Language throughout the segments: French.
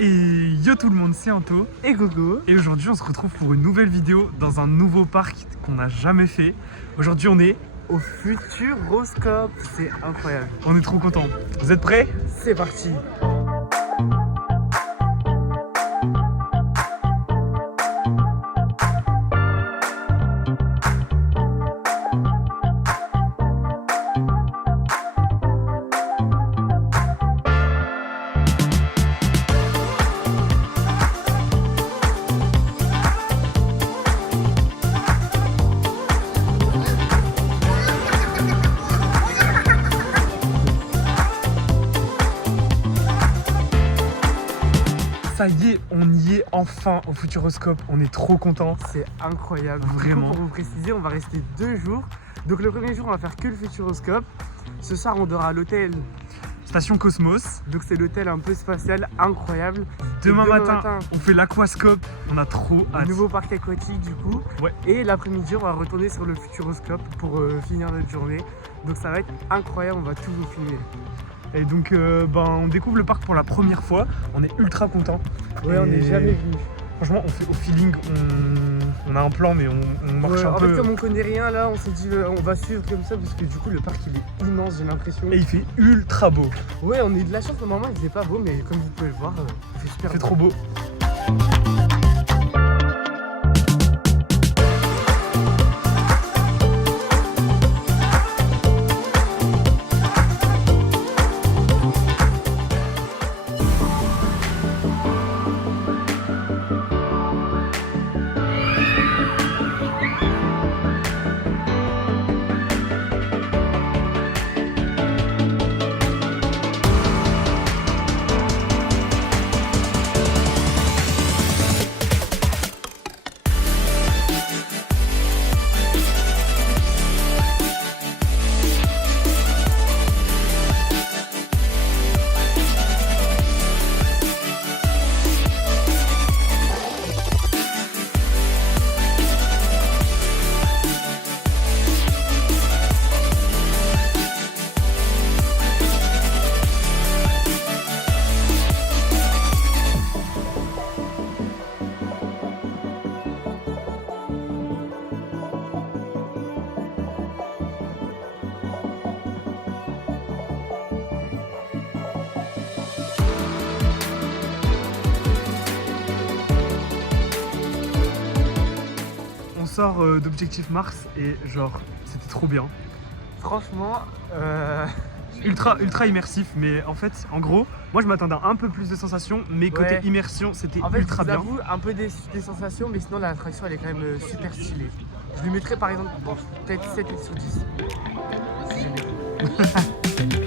Et yo tout le monde, c'est Anto et Gogo. et aujourd'hui on se retrouve pour une nouvelle vidéo dans un nouveau parc qu'on n'a jamais fait. Aujourd'hui on est Futuroscope, c'est incroyable. trop contents. Vous êtes prêts? C'est parti. Ça y est, on y est enfin au Futuroscope, on est trop contents. C'est incroyable. Vraiment. Du coup, pour vous préciser, on va rester 2 jours. Donc le premier jour, on va faire que le Futuroscope. Ce soir, on dort à l'hôtel. Station Cosmos. Donc c'est l'hôtel un peu spatial incroyable. Demain Et matin, on fait l'aquascope, on a trop hâte. Nouveau parc aquatique du coup. Ouais. Et l'après-midi, on va retourner sur le Futuroscope pour finir notre journée. Donc ça va être incroyable, on va tout vous filmer. Et donc on découvre le parc pour la première fois, on est ultra contents. Ouais, on n'est Et jamais venu. franchement, on fait au feeling, on a un plan mais on marche Ouais, un en peu. fait, comme on connaît rien là, on s'est dit on va suivre comme ça parce que du coup le parc il est immense, j'ai l'impression. Et il fait ultra beau, Ouais, on a eu de la chance, normalement il faisait pas beau, mais comme vous pouvez le voir, il fait il super fait beau. trop beau. On sort d'Objectif Mars et genre c'était trop bien. Franchement, Ultra immersif, mais en fait, en gros, moi je m'attendais à un peu plus de sensations, mais côté Ouais. immersion, c'était en fait, ultra je vous bien. avoue, un peu déçu des sensations, mais sinon l'attraction elle est quand même super stylée. Je lui mettrais par exemple, bon, peut-être 7 sur 10. Si jamais.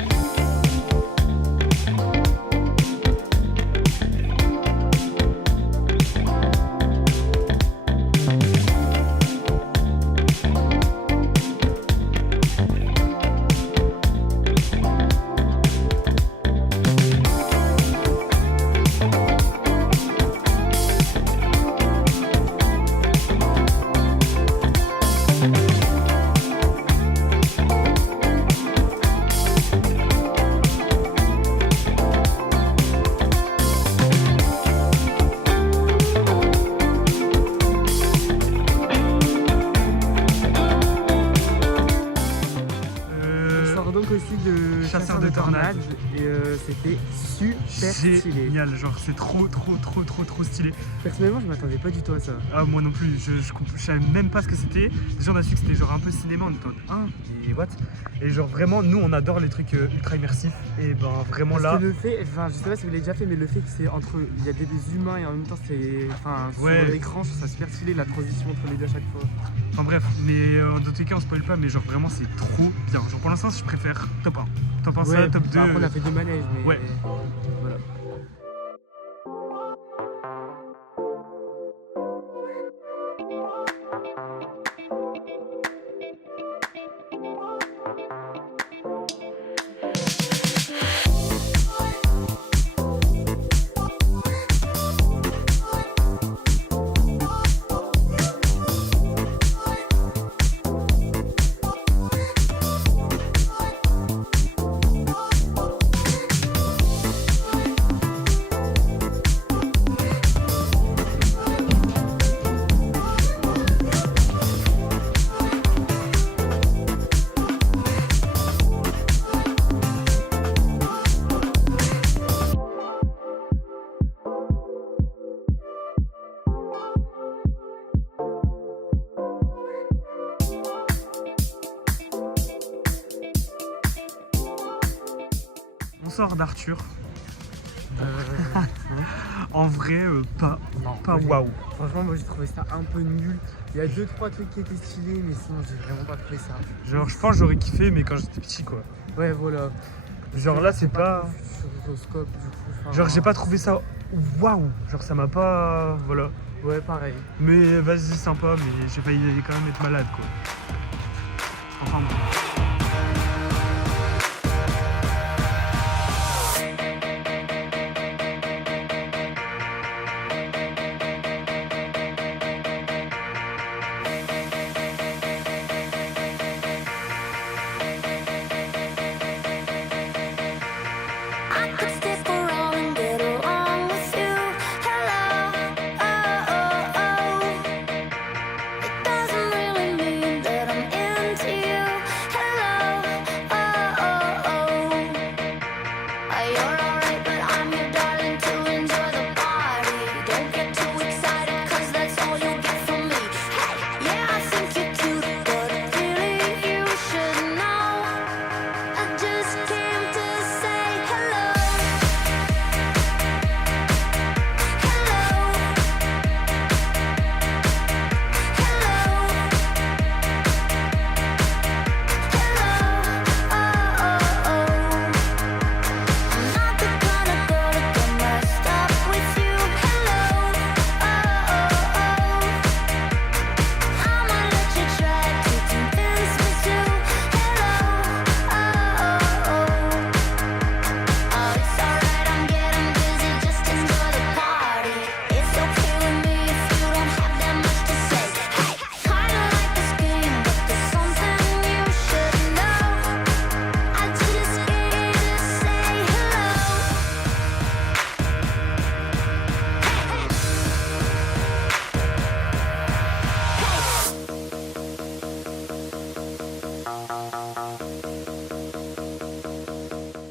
On sort donc aussi de Chasseur de tornades. et c'était super stylé. Génial, genre c'est trop stylé. Personnellement, je m'attendais pas du tout à ça. Ah, moi non plus, je savais même pas ce que c'était. Déjà on a su que c'était genre un peu cinéma, on était en mode, et what? Et genre vraiment, nous on adore les trucs ultra immersifs. Et ben vraiment Parce là, que le fait, enfin, je sais pas si vous l'avez déjà fait, mais le fait que c'est entre, il y a des humains et en même temps c'est, enfin, Ouais. sur l'écran, je trouve ça super stylé la transition entre les deux à chaque fois. enfin bref, mais dans tous les cas on spoil pas, mais genre vraiment c'est trop bien. Genre pour l'instant je préfère top 1. Top 1 ça, top 2. Après, on a fait 2 manèges, mais Ouais. voilà. l'ascenseur d'Arthur. Euh, En vrai, pas moi, waouh. franchement, moi j'ai trouvé ça un peu nul. Il y a 2-3 trucs qui étaient stylés, mais sinon j'ai vraiment pas trouvé ça. Genre, je pense que j'aurais kiffé, mais quand j'étais petit, quoi. Ouais, voilà. Genre là, c'est pas. Futuroscope, du coup. enfin, Genre, j'ai pas trouvé ça waouh. Genre, ça m'a pas. Voilà. Ouais, pareil. Mais vas-y, sympa, mais j'ai failli quand même être malade, quoi. Enfin bon. I could stick around and get along with you. Hello, oh, oh, oh. It doesn't really mean that I'm into you. Hello, oh, oh, oh. You're alright, but I'm your darling to enjoy the party. Don't get too excited, 'cause that's all you'll get from me. Hey, yeah, I think you're cute, but really you should know. I just came to say hello. Hello. Hello. Oh, oh, oh. I'm not the kind of girl to get messed up with you. Hello. Oh, oh, oh. I'ma let you try to convince me to. Hello. Oh, oh, oh. Oh, it's alright, I'm getting busy, just enjoy the party. It's okay with me if you don't have that much to say. Hey, kinda like this game, but there's something you should know. I just came to say hello.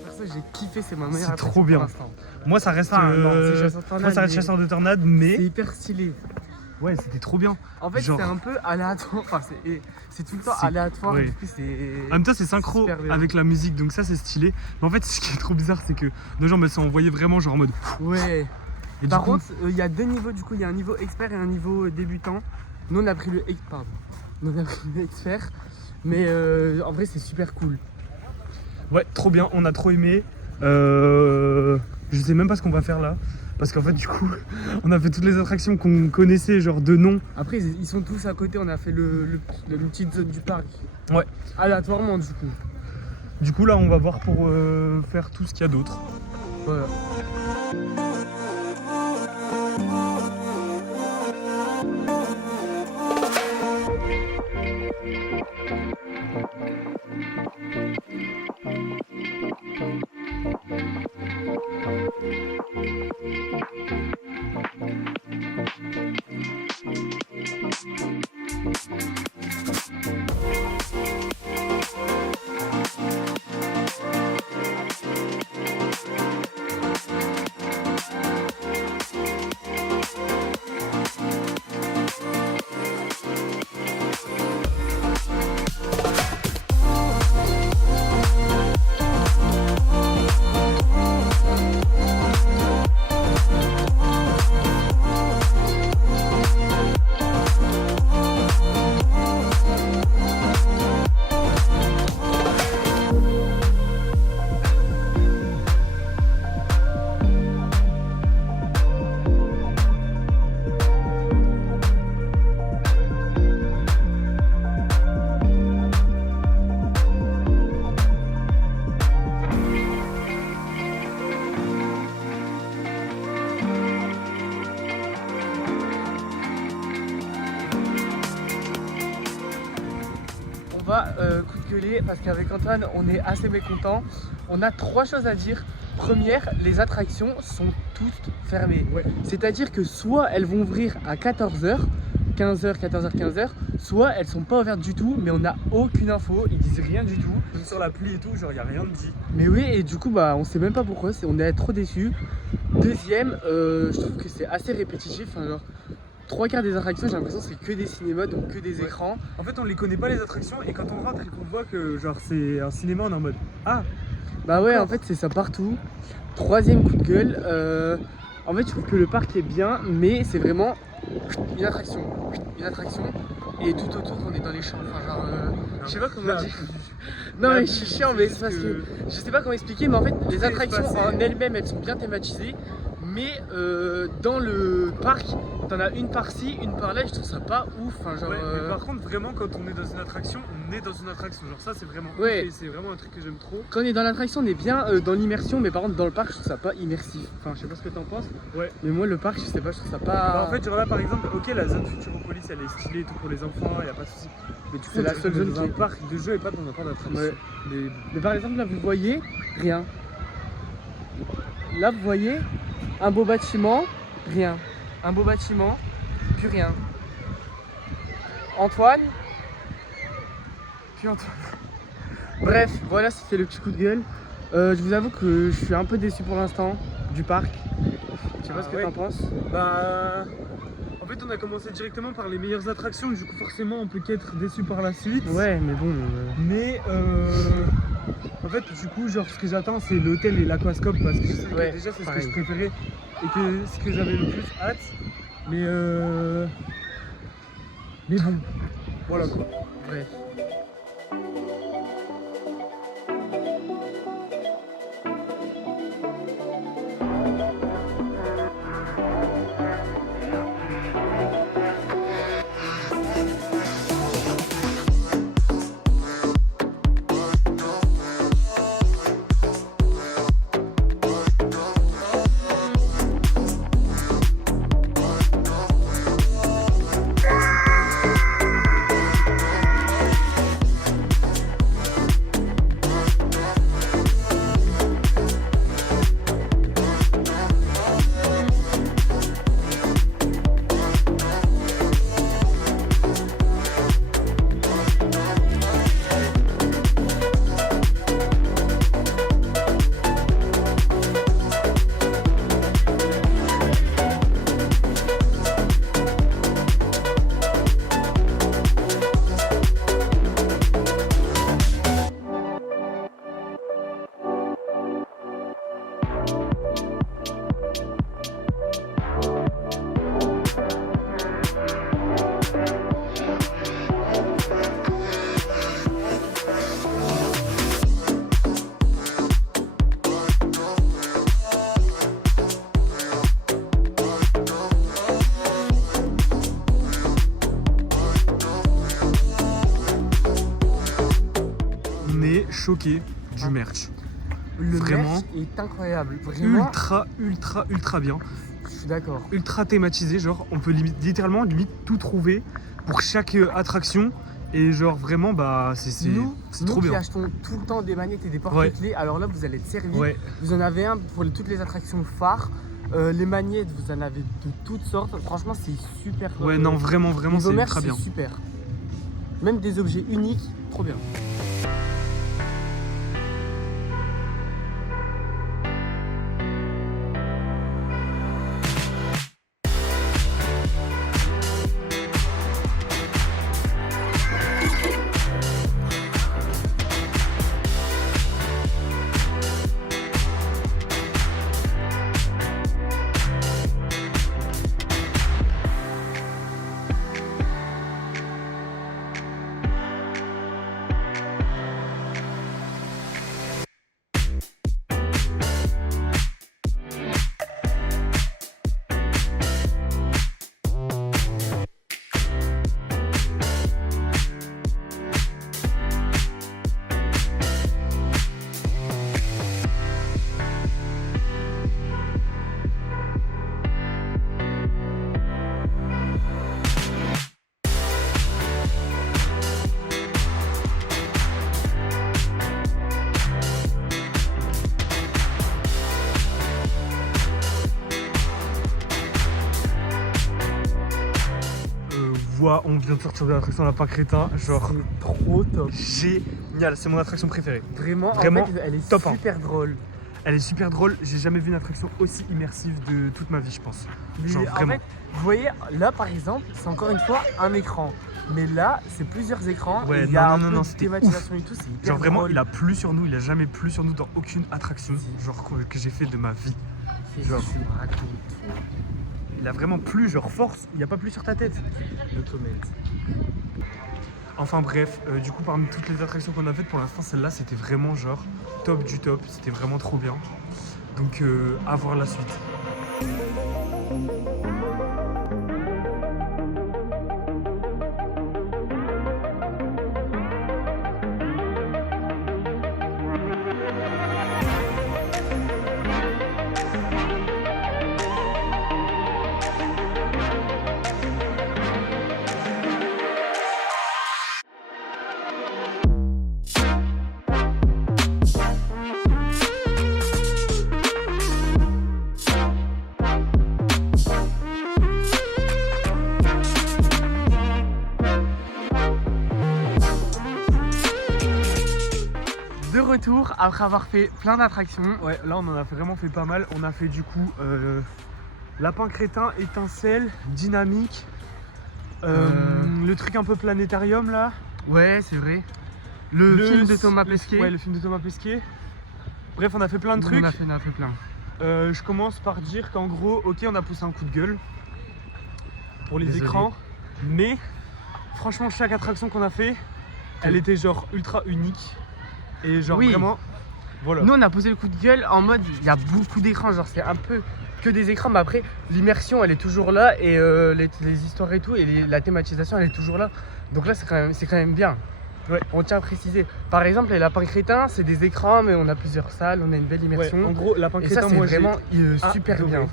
Perso, j'ai kiffé, c'est ma meilleure C'est attraction trop pour bien. l'instant. Moi, ça reste. Enfin, non, c'est chasseur de Moi, tornades, ça reste mais chasseur de tornades, C'est mais. hyper stylé. Ouais, c'était trop bien. En fait, Genre- c'est un peu aléatoire. Enfin, c'est tout le temps C'est- aléatoire. ouais. Du coup, c'est. En même temps, c'est synchro Super bien. avec la musique, donc ça, c'est stylé. Mais en fait, ce qui est trop bizarre, c'est que nos gens me sont envoyés vraiment, genre en mode. Ouais. Et Par du coup, contre, il y a deux niveaux. Du coup, il y a un niveau expert et un niveau débutant. Nous, on a pris le pardon. Nous, on a pris le expert. Mais en vrai, c'est super cool. ouais, trop bien, on a trop aimé. Je sais même pas ce qu'on va faire là. Parce qu'en fait, du coup, on a fait toutes les attractions qu'on connaissait, genre de nom. Après, ils sont tous à côté. On a fait le petite zone du parc. Ouais. Aléatoirement, du coup. Du coup, là, on va voir pour faire tout ce qu'il y a d'autre. Voilà. On va coup de gueuler parce qu'avec Antoine, on est assez mécontents. On a trois choses à dire. Première, les attractions sont toutes fermées. Ouais. C'est-à-dire que soit elles vont ouvrir à 14h, 15h, 14h, 15h, soit elles sont pas ouvertes du tout, mais on n'a aucune info, ils disent rien du tout. Sur l'appli et tout, genre, y a rien de dit. Mais oui, et du coup, bah, on sait même pas pourquoi, on est trop déçus. Deuxième, je trouve que c'est assez répétitif. Enfin, genre, trois quarts des attractions, j'ai l'impression que c'est que des cinémas, donc que des écrans. En fait, on les connaît pas les attractions et quand on rentre et qu'on voit que genre c'est un cinéma, on est en mode ah. Bah ouais, en fait, c'est ça partout. Troisième coup de gueule. En fait, je trouve que le parc est bien, mais c'est vraiment une attraction. Une attraction. Et tout autour, on est dans les champs. Enfin, genre, je sais pas comment dire. Non, mais je suis chiant, mais c'est parce que je sais pas comment expliquer, mais en fait, les attractions en elles-mêmes, elles sont bien thématisées. Mais dans le parc, t'en as une par-ci, une par-là, et je trouve ça pas ouf. Enfin, genre, Ouais, mais par contre, vraiment, quand on est dans une attraction, on est dans une attraction. Genre, ça, c'est vraiment ouf Ouais. et c'est vraiment un truc que j'aime trop. quand on est dans l'attraction, on est bien dans l'immersion, mais par contre, dans le parc, je trouve ça pas immersif. Enfin, je sais pas ce que t'en penses. Ouais. Mais moi, le parc, je sais pas, je trouve ça pas. Bah, en fait, genre là, par exemple, ok, la zone Futuropolis, elle est stylée et tout pour les enfants, y a pas de souci. Mais du coup, C'est la tu seule restes zone dans qui un est- parc de jeux et pas dans un parc d'attraction. Ouais. Mais Mais par exemple, là, vous voyez rien. Là, vous voyez un beau bâtiment, rien. Un beau bâtiment, plus rien. Antoine, puis Antoine. Bref, voilà, c'était le petit coup de gueule. Je vous avoue que je suis un peu déçu pour l'instant du parc. Je sais pas Ah ce que ouais. t'en penses. bah. En fait, on a commencé directement par les meilleures attractions, du coup, forcément, on peut qu'être déçu par la suite. Ouais, mais bon. Mais en fait, du coup, genre, ce que j'attends, c'est l'hôtel et l'aquascope parce que je sais que Ouais, déjà, c'est ce que pareil. je préférais et que ce que j'avais le plus hâte. Mais bon, voilà quoi. Bref. On est choqué du merch. Le Vraiment. merch est incroyable. Vraiment, Ultra bien. je suis d'accord. Ultra thématisé, genre, on peut littéralement tout trouver pour chaque attraction. Et genre, vraiment, bah, c'est Nous trop qui bien. achetons tout le temps des magnettes et des Ouais. porte-clés, alors là vous allez être servi. Ouais. Vous en avez un pour toutes les attractions phares. Les magnettes, vous en avez de toutes sortes. Franchement, c'est super. Ouais, non, vraiment, niveau c'est merch, ultra bien. c'est super. Même des objets uniques, trop bien. On vient de sortir de l'attraction Lapin Crétin, genre C'est trop top. génial, c'est mon attraction préférée. Vraiment, Vraiment en fait, elle est top, hein. super drôle. Elle est super drôle. J'ai jamais vu une attraction aussi immersive de toute ma vie, je pense. Genre Mais en vraiment. fait, vous voyez, là par exemple, c'est encore une fois un écran. Mais là, c'est plusieurs écrans. Ouais, et il y a un peu de c'était thématisation et tout. C'est hyper Genre vraiment, drôle. il a plu sur nous. Il a jamais plu sur nous dans aucune attraction Si. genre que j'ai fait de ma vie. C'est genre. tu me racontes. Il a vraiment plu, genre force. Il n'y a pas plu sur ta tête. No comment. Enfin bref, du coup parmi toutes les attractions qu'on a faites pour l'instant, celle-là c'était vraiment genre top du top, c'était vraiment trop bien. Donc à voir la suite. De retour après avoir fait plein d'attractions. Ouais, là on en a vraiment fait pas mal. On a fait du coup lapin crétin, étincelle, dynamique, le truc un peu planétarium là. Ouais, c'est vrai. Le film de Thomas Pesquet. Ouais, le film de Thomas Pesquet. Bref, on a fait plein de On trucs. a fait plein. Je commence par dire qu'en gros, ok, on a poussé un coup de gueule pour les Désolé. écrans, mais franchement, chaque attraction qu'on a fait, elle était genre ultra unique et genre Oui. vraiment, voilà. Nous, on a posé le coup de gueule en mode il y a beaucoup d'écrans, genre c'est un peu que des écrans, mais après l'immersion elle est toujours là et les histoires et tout et la thématisation elle est toujours là. Donc là c'est quand même bien. Ouais. On tient à préciser. Par exemple, les lapins crétins, c'est des écrans, mais on a plusieurs salles, on a une belle Ouais, immersion. en gros, lapin et ça crétin, c'est moi vraiment super adoré. bien.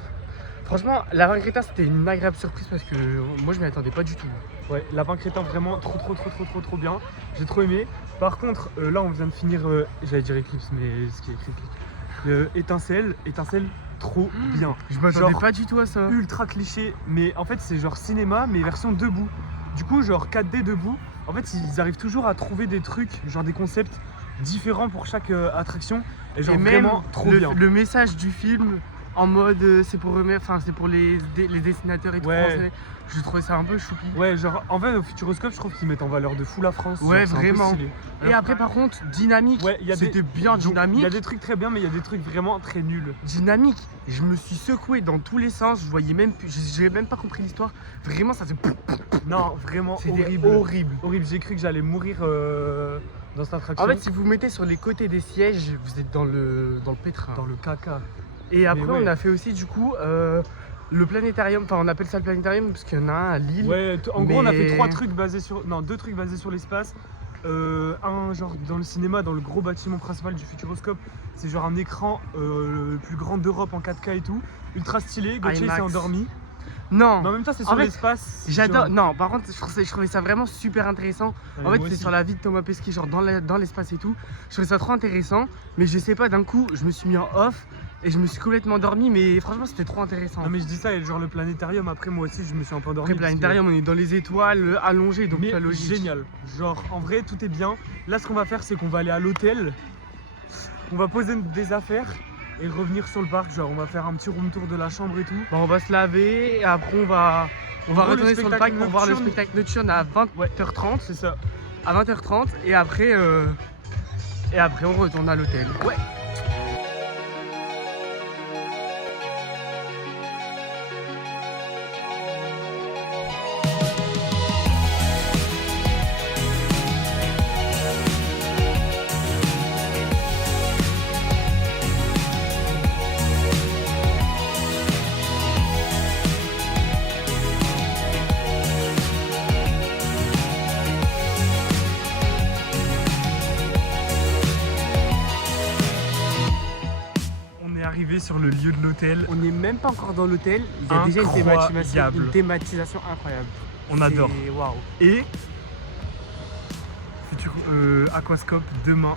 Franchement, lapin crétin c'était une agréable surprise parce que moi je m'y attendais pas du tout. Ouais, lapin crétin vraiment trop bien. J'ai trop aimé. Par contre, là on vient de finir, j'allais dire Eclipse, mais ce qui est écrit étincelle trop bien. Je m'attendais Genre, pas du tout à ça. Ultra cliché, mais en fait c'est genre cinéma mais version debout. Du coup genre 4D debout. En fait ils arrivent toujours à trouver des trucs, genre des concepts différents pour chaque attraction. Et genre Et même vraiment trop bien. le message du film en mode c'est pour eux, enfin c'est pour les dessinateurs et tout Ouais. français. Je trouvais ça un peu choupi. Ouais, genre en fait au Futuroscope je trouve qu'ils mettent en valeur de fou la France. Ouais, genre, c'est un peu vraiment. stylé. Et Alors, après par contre dynamique, Ouais, il y a des- c'était bien donc, dynamique. Il y a des trucs très bien mais il y a des trucs vraiment très nuls. Dynamique, je me suis secoué dans tous les sens, je voyais même plus, j'ai même pas compris l'histoire. Vraiment ça faisait Non, vraiment C'était horrible. horrible. Horrible, j'ai cru que j'allais mourir dans cette attraction. En fait, si vous mettez sur les côtés des sièges, vous êtes dans le pétrin. dans le caca. Et après, ouais. on a fait aussi du coup le planétarium. Enfin, on appelle ça le planétarium parce qu'il y en a un à Lille. Ouais, en gros on a fait Mais- 3 trucs basés sur. Non, 2 trucs basés sur l'espace. Un genre dans le cinéma, dans le gros bâtiment principal du Futuroscope, c'est genre un écran le plus grand d'Europe en 4K et tout, ultra stylé. Gauthier il s'est IMAX. endormi. Non, Mais en même temps c'est En sur fait, l'espace. j'adore. genre- Non, par contre, je trouvais ça vraiment super intéressant. Ouais, En fait, moi c'est aussi. sur la vie de Thomas Pesquet, genre dans l'espace et tout. Je trouvais ça trop intéressant. Mais je sais pas, d'un coup, je me suis mis en off et je me suis complètement endormi. Mais franchement, c'était trop intéressant. Non mais je dis ça et genre le planétarium après moi aussi je me suis un peu endormi. Après, parce que- planétarium, on est dans les étoiles, allongé, donc Mais pas logique. génial. Genre en vrai tout est bien. Là ce qu'on va faire c'est qu'on va aller à l'hôtel. On va poser des affaires et revenir sur le parc. Genre on va faire un petit room tour de la chambre et tout. Bon, on va se laver et après, on va En gros, le retourner sur le parc spectacle pour voir le nocturne- spectacle nocturne à 20h30. C'est ça. À 20h30 et après on retourne à l'hôtel. Ouais. On est arrivé sur le lieu de l'hôtel. On n'est même pas encore dans l'hôtel. Il y a déjà Incroyable. une thématisation incroyable. On adore. C'est- Waouh. Et futur Aquascope demain.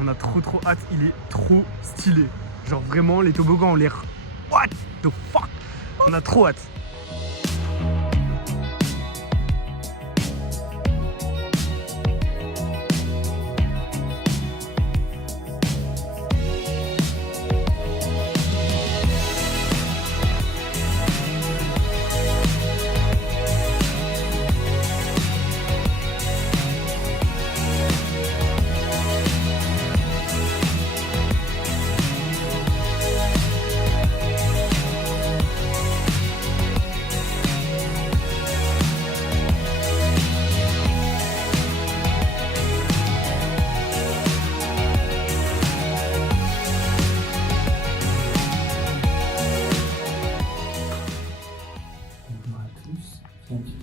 On a trop hâte, il est trop stylé. Genre vraiment les toboggans ont l'air what the fuck. On a trop hâte.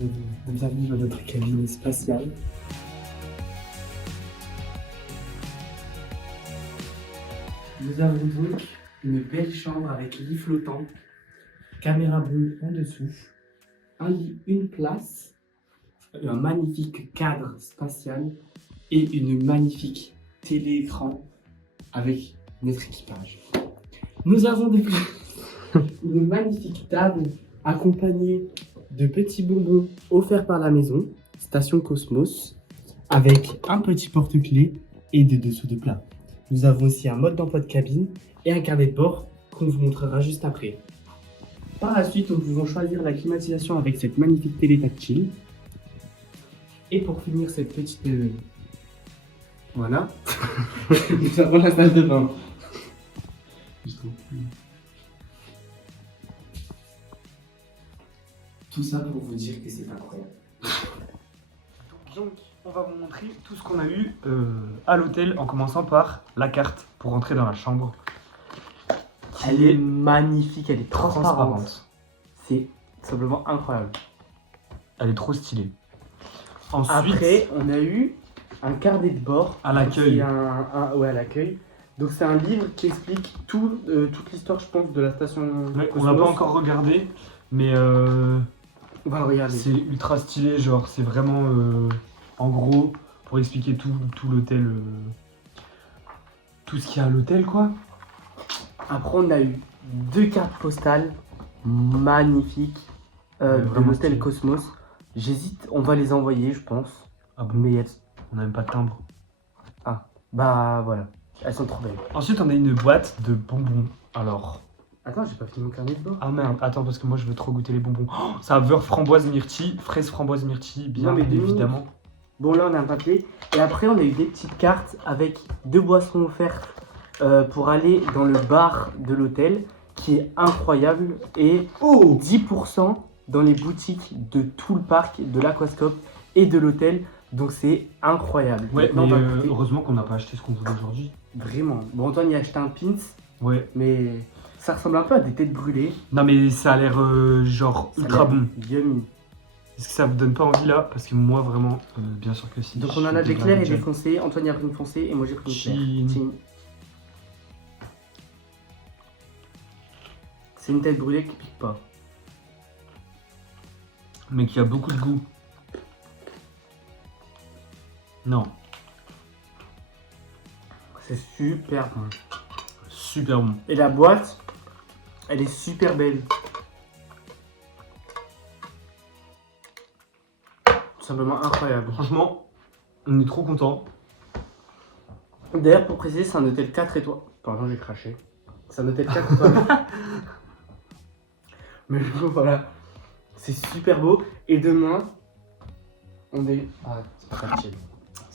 Bienvenue dans notre cabine spatiale. Nous avons donc une belle chambre avec lit flottant, caméra bleue en dessous, un lit, une place, un magnifique cadre spatial et une magnifique télé-écran avec notre équipage. Nous avons de plus une magnifique table accompagnée de petits bonbons offerts par la maison, Station Cosmos, avec un petit porte-clés et des dessous de plat. Nous avons aussi un mode d'emploi de cabine et un carnet de bord qu'on vous montrera juste après. Par la suite, nous pouvons choisir la climatisation avec cette magnifique télé tactile. Et pour finir cette petite... Voilà. Nous avons la salle de bain. Je trouve plus. Tout ça pour vous dire que c'est incroyable. Donc, on va vous montrer tout ce qu'on a eu à l'hôtel en commençant par la carte pour rentrer dans la chambre. Elle est magnifique, elle est transparente. Transparente. C'est simplement incroyable. Elle est trop stylée. Ensuite, Après, on a eu un carnet de bord. à l'accueil. C'est ouais, à l'accueil. Donc c'est un livre qui explique toute l'histoire, je pense, de la station Ouais, on Cosmos. l'a pas encore regardé, mais On va le regarder. c'est ultra stylé. Genre, c'est vraiment en gros pour expliquer tout l'hôtel, tout ce qu'il y a à l'hôtel, quoi. Après, on a eu 2 cartes postales magnifiques Ouais, de vraiment l'hôtel stylé. Cosmos. J'hésite, on va les envoyer, je pense. Ah bon, Mais on n'a même pas de timbre. bah voilà, elles sont trop belles. Ensuite, on a une boîte de bonbons. Alors, Attends, j'ai pas fini mon carnet de bord. ah merde, attends, parce que moi je veux trop goûter les bonbons. Oh, ça a beurre framboise myrtille, fraise framboise myrtille, bien Non, mais 2 évidemment. Bon, là, on a un papier. Et après, on a eu des petites cartes avec 2 boissons offertes pour aller dans le bar de l'hôtel, qui est incroyable. Et 10% dans les boutiques de tout le parc, de l'aquascope et de l'hôtel. Donc, c'est incroyable. Ouais, Maintenant, mais on va goûter. heureusement qu'on n'a pas acheté ce qu'on voulait aujourd'hui. Vraiment. Bon, Antoine, il a acheté un pins, Ouais. mais ça ressemble un peu à des têtes brûlées. Non, mais ça a l'air genre Ça a ultra l'air bon. Yummy. Est-ce que ça vous donne pas envie là? Parce que moi, vraiment, bien sûr que si. Donc, Je on en a suis des clairs et déjà- des foncés. Antoine, il a pris une foncée et moi, j'ai pris une Chin. claire. Chin. C'est une tête brûlée qui pique pas. Mais qui a beaucoup de goût. Non, C'est super bon. super bon. Et la boîte, elle est super belle. Tout simplement incroyable. Franchement, on est trop content. D'ailleurs, pour préciser, c'est un hôtel 4 étoiles. Pardon, j'ai craché. C'est un hôtel 4 étoiles. Mais du coup, voilà. C'est super beau. Et demain, on est. Ah, c'est pas tactile.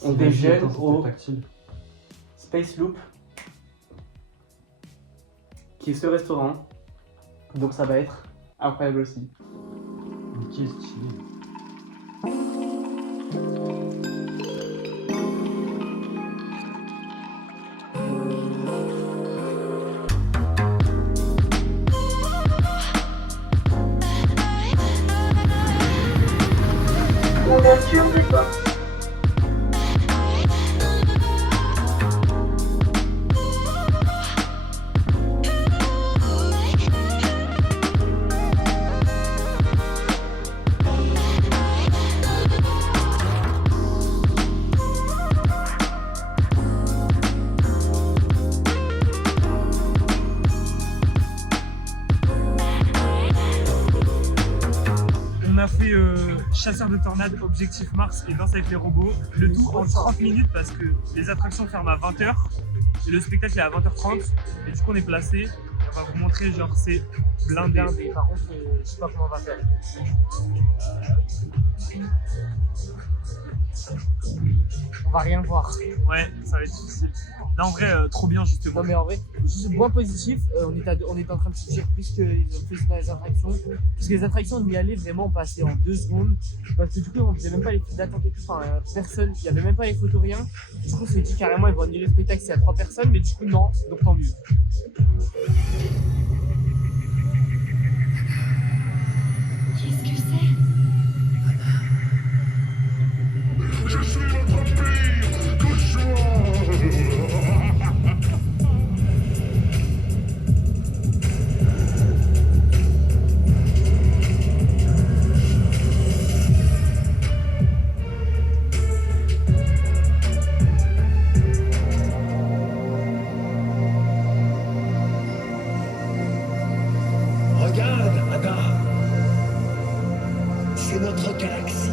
On déjeune au Space Loop, qui est ce restaurant. Donc ça va être incroyable aussi. Mais qui est stylé. On a fait chasseur de tornades, objectif Mars et danse avec les robots. Le tout en 30 minutes parce que les attractions ferment à 20h et le spectacle est à 20h30. Et du coup, on est placé. On va vous montrer, genre, c'est blindé. Par contre, je sais pas comment on va faire. On va rien voir. Ouais, ça va être difficile. Là, en vrai, trop bien, justement. Non mais en vrai, juste point positif, on est en train de se dire plus qu'ils ont plus dans les attractions. Parce que les attractions, on y allait vraiment passer en 2 secondes. Parce que du coup, on faisait même pas les files d'attente et tout. Enfin, personne, il y avait même pas les photos, rien. Du coup, on s'est dit carrément, ils vont annuler le spectacle s'il y a 3 personnes. Mais du coup, non, donc tant mieux. Qu'est-ce que c'est? et notre galaxie.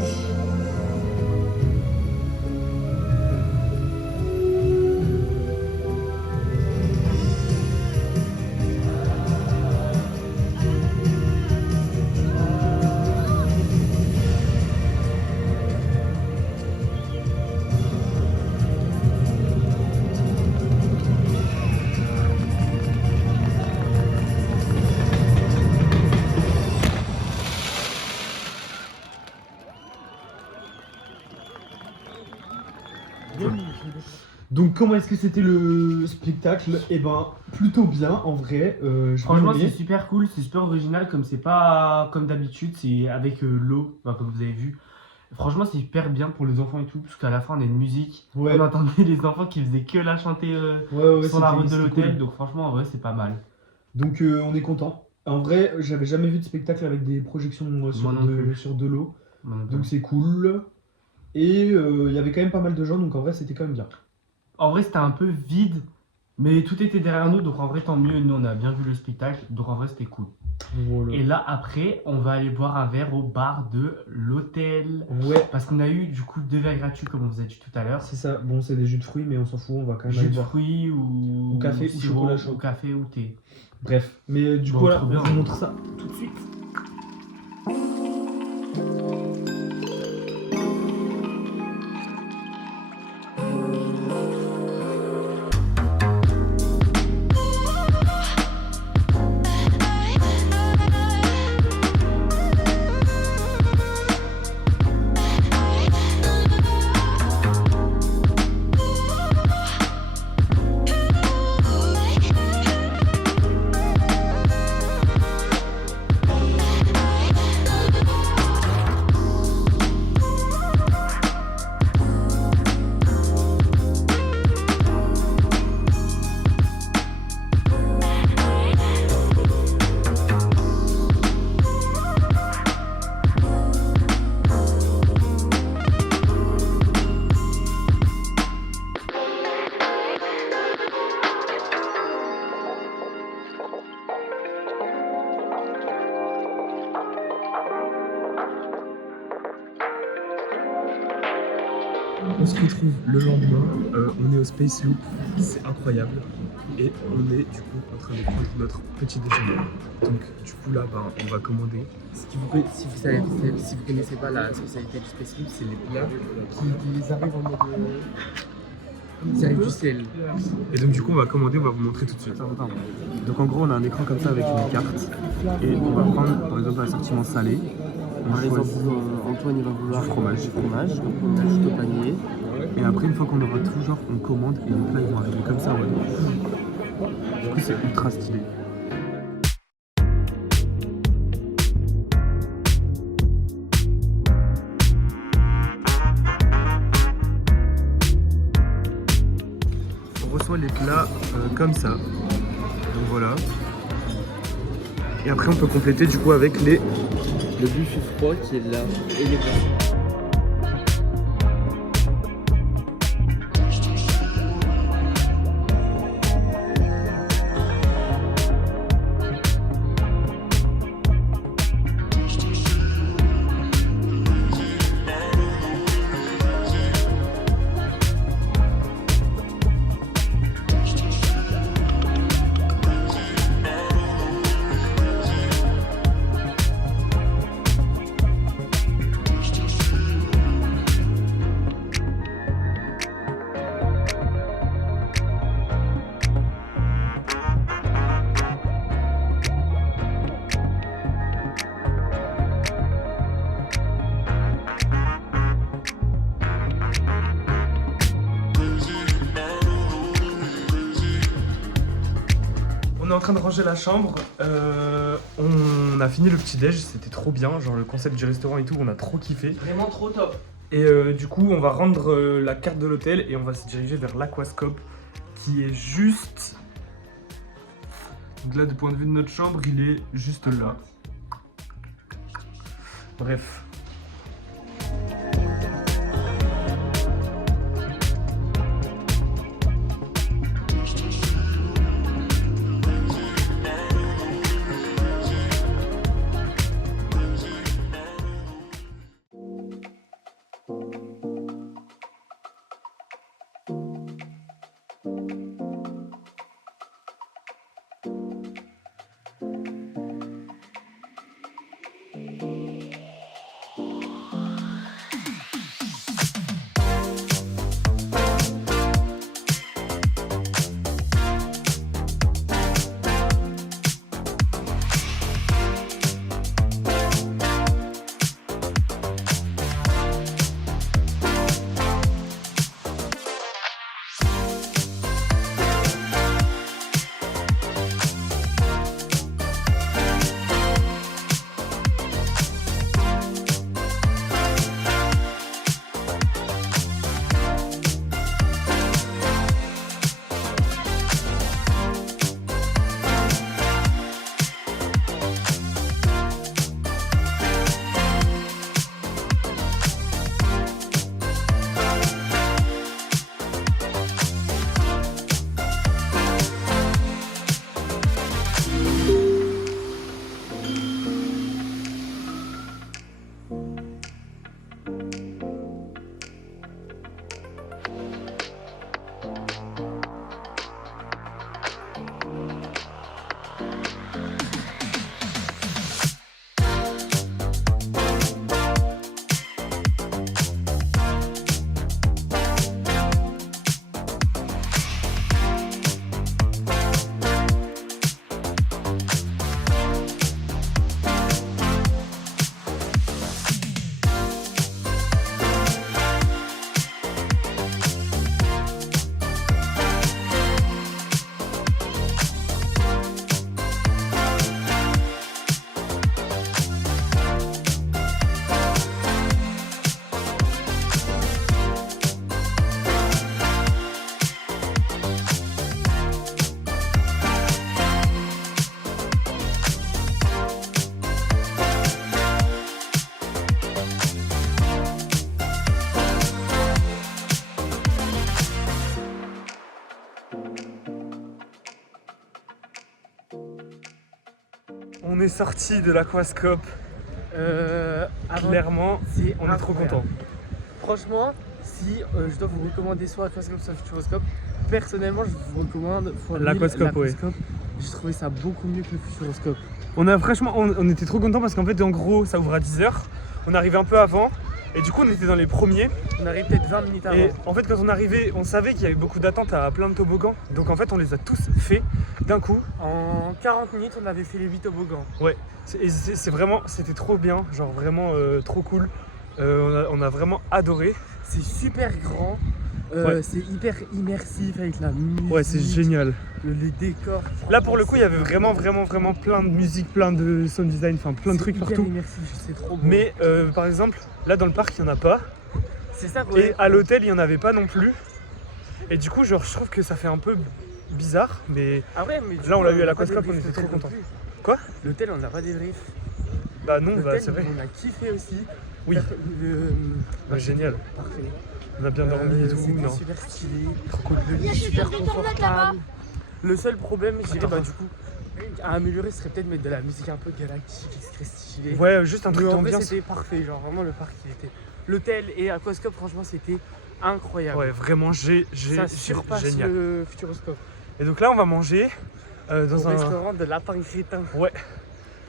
Donc comment est-ce que c'était le spectacle? Eh ben plutôt bien en vrai. Franchement c'est super cool, c'est super original comme c'est pas comme d'habitude, c'est avec l'eau, comme vous avez vu. Franchement c'est hyper bien pour les enfants et tout, parce qu'à la fin on a une musique, Ouais. on entendait les enfants qui faisaient que la chanter sur la route de l'hôtel, donc franchement en vrai c'est pas mal. Donc on est content. En vrai, j'avais jamais vu de spectacle avec des projections sur de l'eau. Donc c'est cool. Et il y avait quand même pas mal de gens, donc en vrai c'était quand même bien. En vrai c'était un peu vide, mais tout était derrière nous, donc en vrai tant mieux, nous on a bien vu le spectacle, donc en vrai c'était cool. Voilà. Et là après on va aller boire un verre au bar de l'hôtel, Ouais, parce qu'on a eu du coup 2 verres gratuits comme on vous a dit tout à l'heure. c'est ça. Bon, c'est des jus de fruits, mais on s'en fout, on va quand même Jus aller de boire. fruits ou café ou sirop, chocolat chaud. ou café ou thé. Bref, mais du Bon, coup, là, trop on bien. vous montre ça tout de suite. On se retrouve le lendemain, on est au Space Loop, c'est incroyable. Et on est du coup en train de prendre notre petit déjeuner. Donc du coup là, on va commander. Si vous connaissez pas la spécialité du Space Loop, c'est les plats qui arrivent en mode. Ils arrivent du ciel. Et donc du coup on va commander, on va vous montrer tout de suite. Donc en gros on a un écran comme ça avec une carte et on va prendre par exemple l'assortiment salé. Par exemple, Antoine il va vouloir Du fromage. donc on ajoute au panier. Et après une fois qu'on aura tout genre on commande et les plats ils vont arriver comme ça ouais. Du coup c'est ultra stylé. On reçoit les plats comme ça. Donc voilà. Et après on peut compléter du coup avec les Le buffet froid qui est là et les glaçons. On est en train de ranger la chambre, on a fini le petit déj, c'était trop bien, genre le concept du restaurant et tout, on a trop kiffé. Vraiment trop top. Et du coup on va rendre la carte de l'hôtel et on va se diriger vers l'Aquascope qui est juste... Donc là du point de vue de notre chambre il est juste là. Bref. sorti de l'Aquascope. Avant- Clairement, c'est on est trop incroyable. content. Franchement, si je dois vous recommander soit Aquascope soit Futuroscope, personnellement je vous recommande fois 1000 L'Aquascope, ouais. l'Aquascope. J'ai trouvé ça beaucoup mieux que le Futuroscope. On a franchement, on était trop contents parce qu'en fait, en gros, ça ouvre à 10h. On arrivait un peu avant. Et du coup, on était dans les premiers. On arrive peut-être 20 minutes avant. Et en fait, quand on arrivait, on savait qu'il y avait beaucoup d'attentes à plein de toboggans. Donc en fait, on les a tous faits d'un coup. En 40 minutes, on avait fait les 8 toboggans. C'est vraiment, c'était trop bien, genre vraiment trop cool. On a vraiment adoré. C'est super grand. Ouais. C'est hyper immersif avec la musique. Ouais, c'est génial. Les décors. Là, pour le coup, il y avait vraiment plein de musique, plein de sound design, enfin plein de trucs hyper partout. immersif, c'est trop beau. Mais par exemple, là dans le parc, il n'y en a pas. c'est ça. Et à l'hôtel, il n'y en avait pas non plus. Et du coup, genre, je trouve que ça fait un peu bizarre, mais Ah ouais, mais du Là, on coup, l'a eu à a l'Aquascope, pas on débrief était trop l'hôtel non contents. plus. Quoi L'hôtel, on n'a pas débrief. bah non, L'hôtel, c'est vrai. on a kiffé aussi. Oui. Bah, Génial. Parfait. On a bien dormi et tout. C'était Non. super stylé. Trop cool. Le lit super confortable. Le seul problème, je dirais, bah du coup, à améliorer, ce serait peut-être mettre de la musique un peu galactique, qui serait stylée. Ouais, juste un truc Mais en vrai, d'ambiance. c'était parfait. Genre, vraiment, le parc, il était. L'hôtel et Aquascope, franchement, c'était incroyable. Ouais, vraiment Ça surpasse génial. le Futuroscope. Et donc là, on va manger dans Au un restaurant de Lapin Crétin.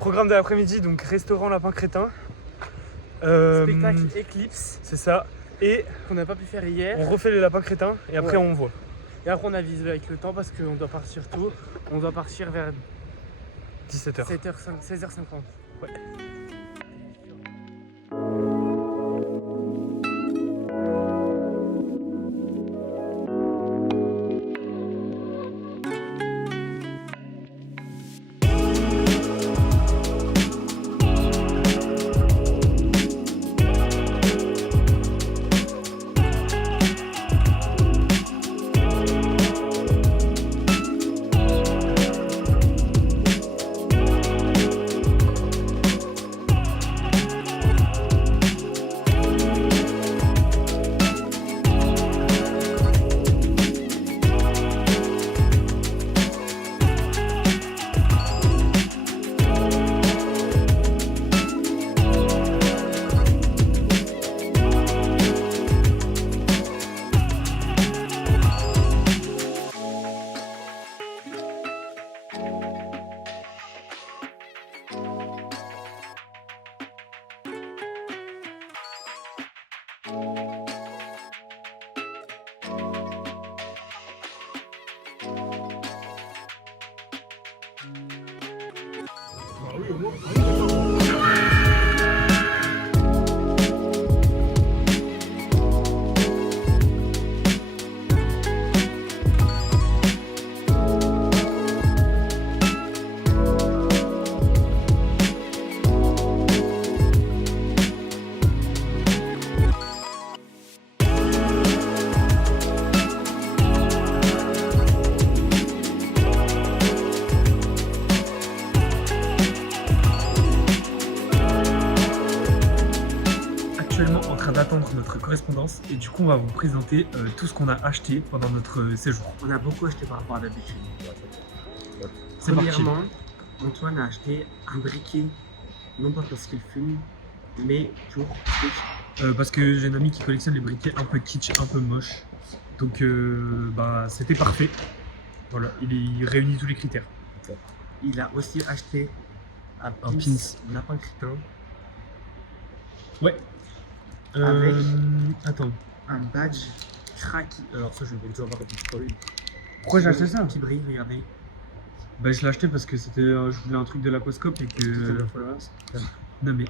programme de l'après-midi, donc restaurant Lapin Crétin. Spectacle Eclipse, C'est ça. Et qu'on n'a pas pu faire hier. on refait les lapins crétins et après Ouais. on voit. Et après, on a visé avec le temps parce qu'on doit partir tôt. On doit partir vers 17h. 16h50. Actuellement en train d'attendre notre correspondance et du coup on va vous présenter tout ce qu'on a acheté pendant notre séjour. On a beaucoup acheté par rapport à d'habitude. C'est parti. Premièrement, Antoine a acheté un briquet, non pas parce qu'il fume, mais pour Parce que j'ai un ami qui collectionne les briquets un peu kitsch, un peu moches. Donc bah c'était parfait. Voilà, il réunit tous les critères. Il a aussi acheté un pins, lapin crétin, Ouais. Avec Attends. un badge cracky. Alors ça je vais le dire par lui. Pourquoi j'ai acheté ça? Un petit brille, regardez. Bah je l'ai acheté parce que c'était je voulais un truc de l'aquascope et que. Non mais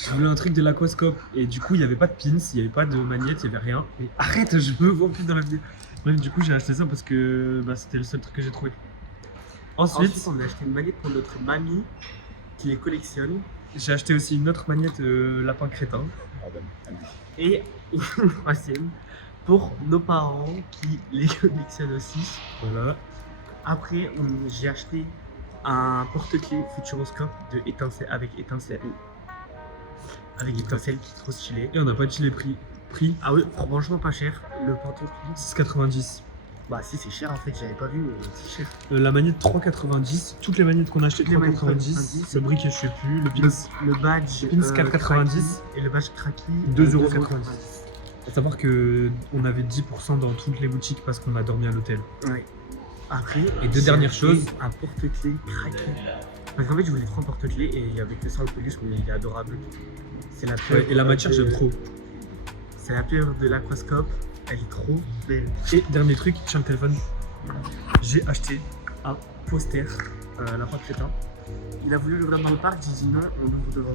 je voulais un truc de l'aquascope et du coup il n'y avait pas de pins, il n'y avait pas de magnète, il n'y avait rien. Mais arrête, je me vois plus dans la vidéo. Bref, du coup j'ai acheté ça parce que bah, c'était le seul truc que j'ai trouvé. Ensuite, on a acheté une manette pour notre mamie qui les collectionne. j'ai acheté aussi une autre magnète lapin crétin. Et une troisième pour nos parents qui les collectionnent aussi. Voilà. Après, j'ai acheté un porte-clés Futuroscope de étincelle avec étincelle. Avec étincelle qui est trop stylé. Et on n'a pas de les prix. Ah oui, franchement pas cher. Le porte-clés. 6,90. Bah si, c'est cher en fait, j'avais pas vu, c'est cher. La manette 3,90, toutes les manettes qu'on a achetées Toutes les manettes 3,90, le briquet je sais plus, le pins Le badge Le pins 4,90. Kraki et le badge Kraki 2,90 €. Faut savoir que on avait 10% dans toutes les boutiques parce qu'on a dormi à l'hôtel. Ouais. Après, Et deux j'ai dernières acheté choses. un porte-clés Kraki. Parce qu'en fait, je voulais trop un porte-clés et avec le sol police, il est adorable. C'est la peur. Et la matière j'aime trop. C'est la peur de l'aquascope, elle est trop belle. Et dernier truc, sur le téléphone, j'ai acheté un poster, lapin crétin. Il a voulu l'ouvrir dans le parc, j'ai dit non, on l'ouvre devant.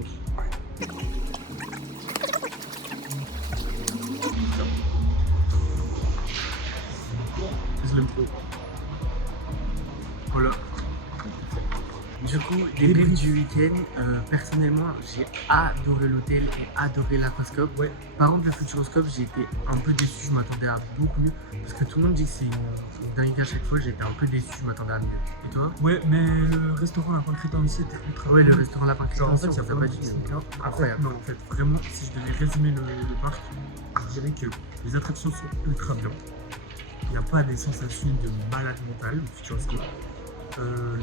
Je l'aime trop. Voilà. Du coup, débrief du week-end, personnellement, j'ai adoré l'hôtel et adoré l'aquascope. Ouais. Par contre, le futuroscope, j'ai été un peu déçu, je m'attendais à beaucoup mieux. Parce que tout le monde dit que c'est une dingue à chaque fois, j'ai été un peu déçu, je m'attendais à mieux. Et toi? Ouais, mais le restaurant lapin crétin aussi était ultra Ouais, le bon. restaurant Lapin Crétin, Genre en fait, il y a ça vraiment pas des dit. trucs Incroyable. Non, en fait, vraiment, si je devais résumer le parc, je dirais que les attractions sont ultra bien. Il n'y a pas des sensations de malade mental au Futuroscope.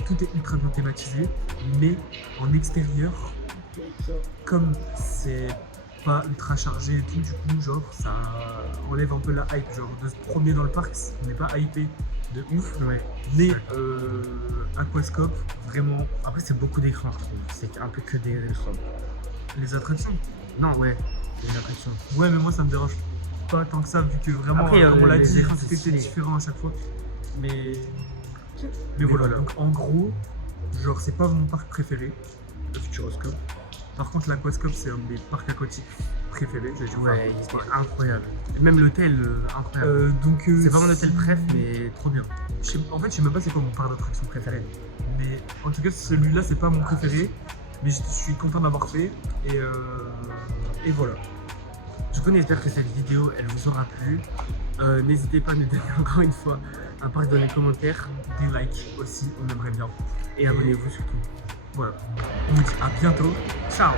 Tout est ultra bien thématisé, mais en extérieur, comme c'est pas ultra chargé et tout, du coup, genre, ça enlève un peu la hype. Genre, de se promener dans le parc, on n'est pas hypé de ouf. Ouais. Mais Aquascope, vraiment, Après, c'est beaucoup d'écrans, je trouve. C'est un peu que des écrans. les attractions. Non, ouais, des attractions. Ouais, mais moi ça me dérange pas tant que ça, vu que vraiment, Après, comme on l'a les dit, écrans, tout c'est était stylé. différent à chaque fois. Mais voilà, donc en gros, genre c'est pas mon parc préféré, le Futuroscope. Par contre, l'Aquascope, c'est un de mes parcs aquatiques préférés. Je vais dire, Ouais, enfin, c'était incroyable. Et même l'hôtel, incroyable. donc, C'est pas mon hôtel préf, mais trop bien. En fait, je sais même pas c'est quoi mon parc d'attraction préféré. Mais en tout cas, celui-là, c'est pas mon préféré. Mais je suis content d'avoir fait. Et voilà. Du coup, on espère que cette vidéo, elle vous aura plu. N'hésitez pas à nous donner encore une fois un parc dans les commentaires. Des likes aussi, on aimerait bien. Et abonnez-vous surtout. Voilà. On vous dit à bientôt. Ciao!